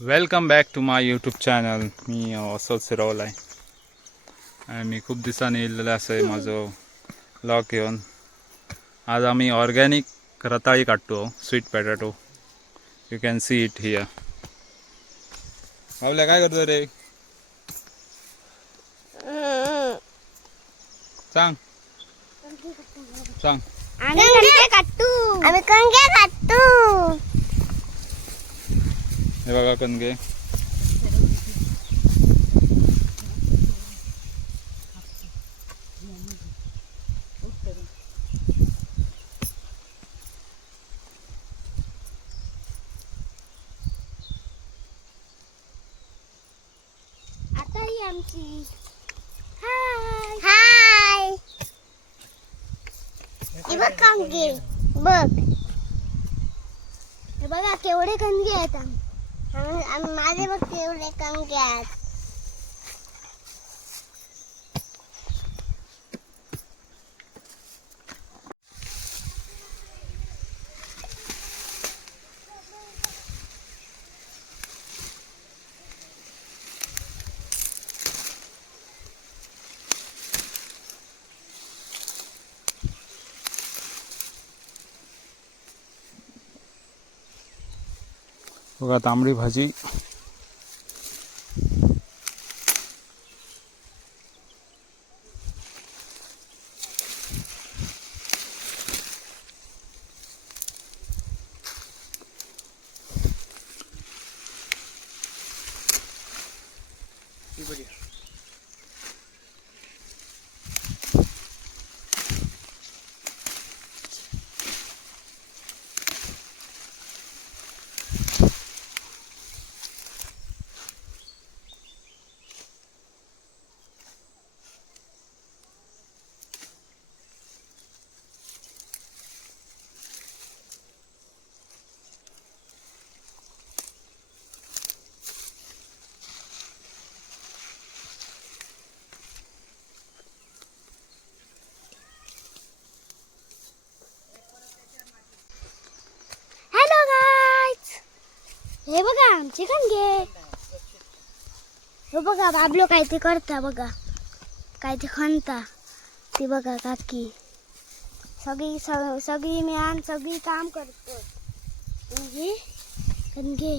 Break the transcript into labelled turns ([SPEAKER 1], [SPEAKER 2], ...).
[SPEAKER 1] Welcome back to my YouTube channel मी असोच शिरवला आहे आणि मी खूप दिवसांनी येलेलं असं आहे माझं लॉग घेऊन. आज आम्ही ऑर्गॅनिक रताळी काढतो sweet potato you can see it here Bablya काय करतो रे? सांग. सांग.
[SPEAKER 2] आम्ही काटू आम्ही काटू
[SPEAKER 1] हे बघा कणगे.
[SPEAKER 2] आता ही आमची हाय हाय बघ कंगे बघ. हे बघा केवढे कंगे आहेत माझे बघते एवढे कम आहेत
[SPEAKER 1] बघा तांबडी भाजी।
[SPEAKER 2] हॅलो आमची बघा घे. हो बघा बाबलो काय ते करता बघा. काय ते खणता. ते बघा काकी. सगळी स- सगळी मिळून सगळी काम करतो म्हणजे घे.